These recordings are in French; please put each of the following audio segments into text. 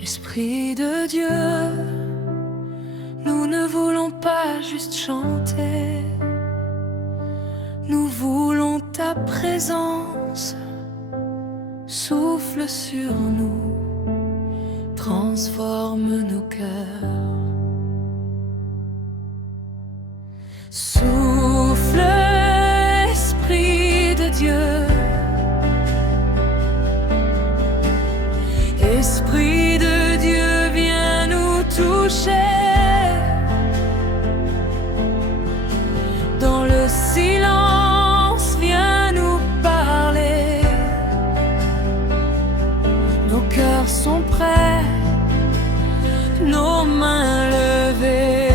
Esprit de Dieu, nous ne voulons pas juste chanter, nous voulons ta présence. Souffle sur nous, transforme nos cœurs. Souffle, Esprit de Dieu. Esprit de Dieu, viens nous toucher. Dans le silence, viens nous parler. Nos cœurs sont prêts, nos mains levées.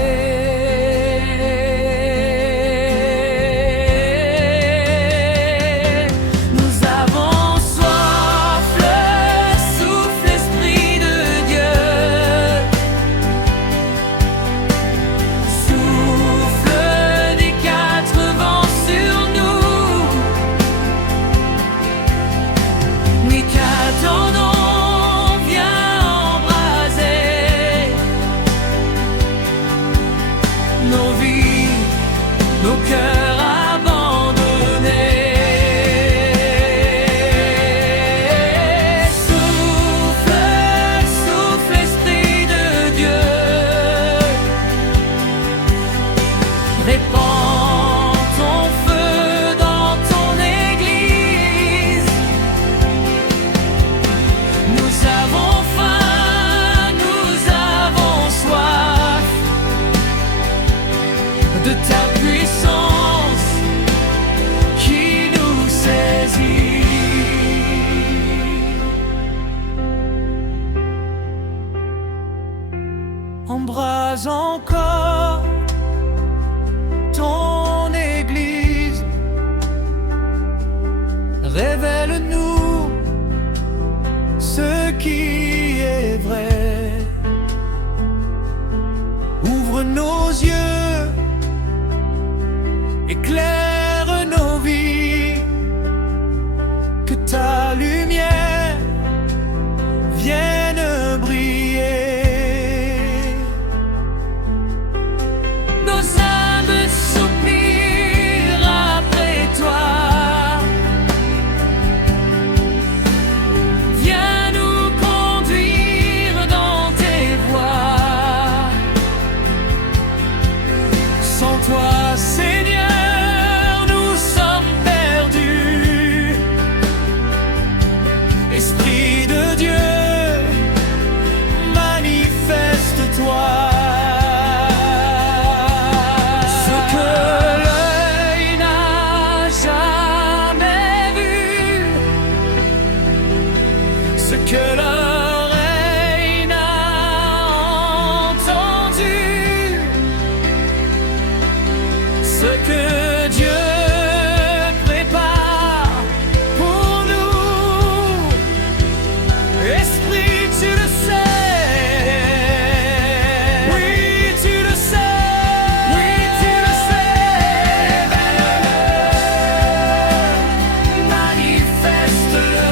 Nos cœurs abandonnés. Souffle, souffle, Esprit de Dieu. Répands ton feu dans ton église. Nous avons faim, nous avons soif de ta puissance qui nous saisit. Embrase encore ton église, révèle-nous ce qui est vrai, ouvre nos yeux, éclaire nos vies, que ta lumière vienne briller. Nos âmes soupirent après toi. Viens nous conduire dans tes voies. Sans toi, Seigneur, nous sommes perdus. Esprit de Dieu, manifeste-toi. Ce que l'œil n'a jamais vu, ce que l'oreille n'a entendu, ce que Dieu prépare pour nous. Esprit, tu le sais. Oui, tu le sais. Oui, tu le sais. Révèle-le, manifeste-le.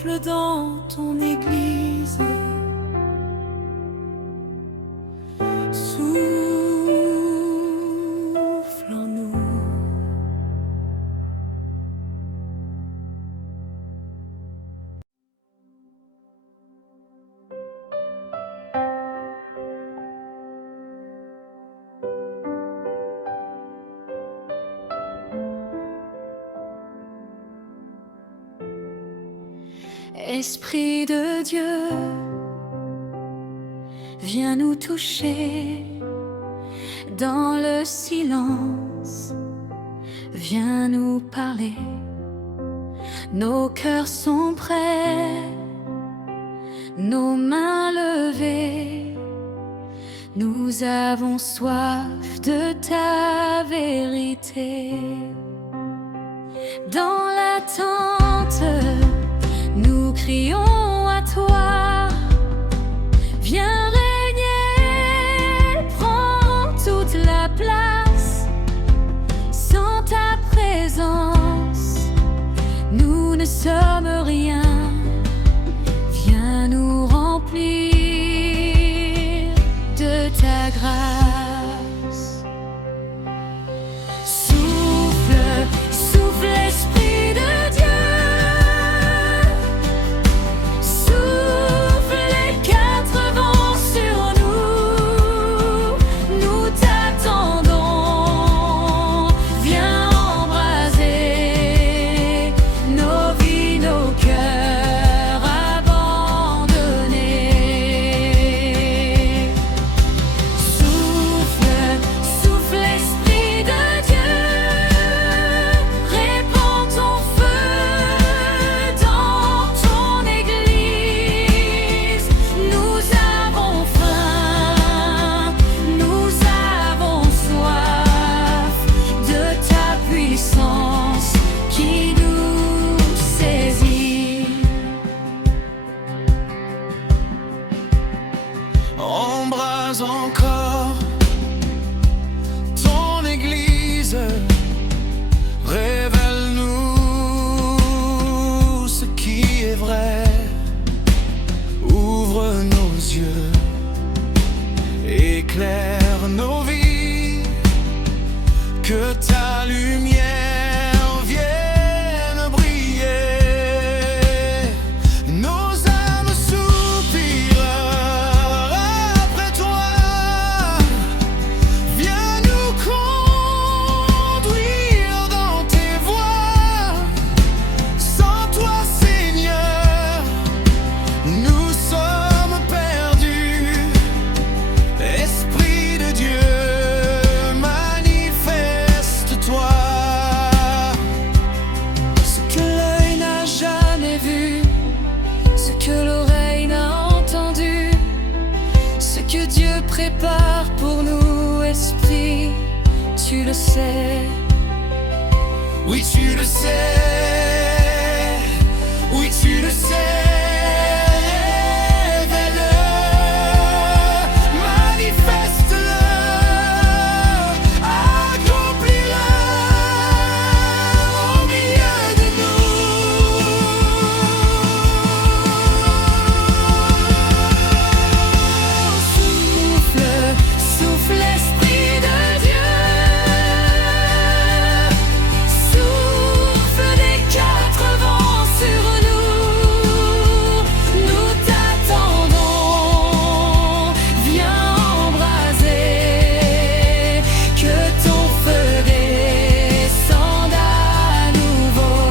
Souffle dans ton église. Souffle en nous. Esprit de Dieu, viens nous toucher dans le silence, viens nous parler. Nos cœurs sont prêts, nos mains levées, nous avons soif de ta vérité. Dans l'attente, nous crions à toi, viens régner, prends toute la place. Sans ta présence, nous ne sommes rien. Viens nous remplir de ta grâce. Souffle, souffle, Esprit de Dieu. Embrase encore ton église, révèle-nous ce qui est vrai, ouvre nos yeux, éclaire nos vies, que ta lumière vienne briller. Nos âmes soupirent après toi, viens nous conduire dans tes voies. Sans toi, Seigneur, nous sommes perdus. Esprit de Dieu, manifeste-toi. Ce que l'œil n'a jamais vu, ce que l'oreille n'a entendu, ce que Dieu prépare pour nous, Esprit, tu le sais. Oui, tu le sais. Oui, tu le sais. Révèle-le, manifeste-le, accomplis-le au milieu de nous. Souffle, souffle, Esprit de Dieu. Souffle des quatre vents sur nous. Nous t'attendons, viens embraser, que ton feu descende à nouveau.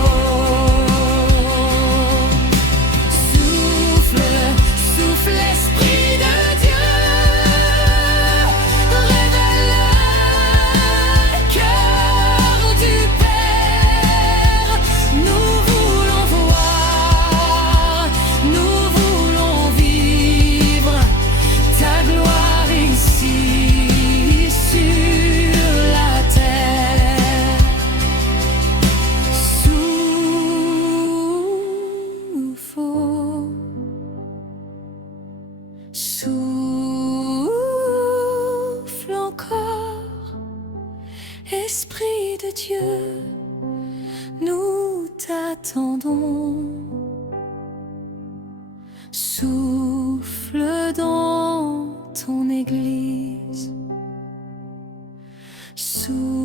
Souffle, souffle, Esprit de Dieu, révèle le cœur du Père. Nous voulons voir, nous voulons vivre ta gloire ici sur la terre. Souffle encore, Esprit de Dieu, nous t'attendons. Souffle dans ton église. Souffle